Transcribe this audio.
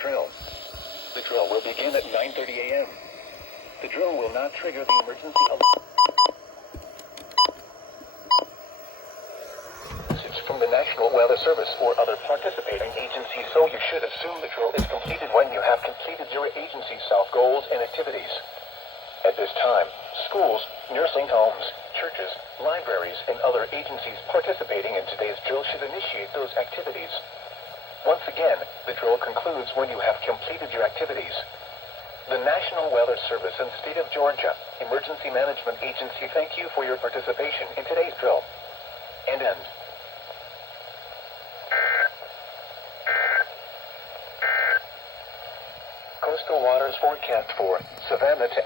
drill. The drill will begin at 9:30 a.m. The drill will not trigger the emergency alert. Message from the National Weather Service or other participating agencies, so you should assume the drill is completed when you have completed your agency's self goals and activities. At this time, schools, nursing homes, churches, libraries, and other agencies participating in today's drill should initiate those activities. Once again, the drill concludes when you have completed your activities. The National Weather Service and State of Georgia Emergency Management Agency thank you for your participation in today's drill. And end. Coastal waters forecast for Savannah to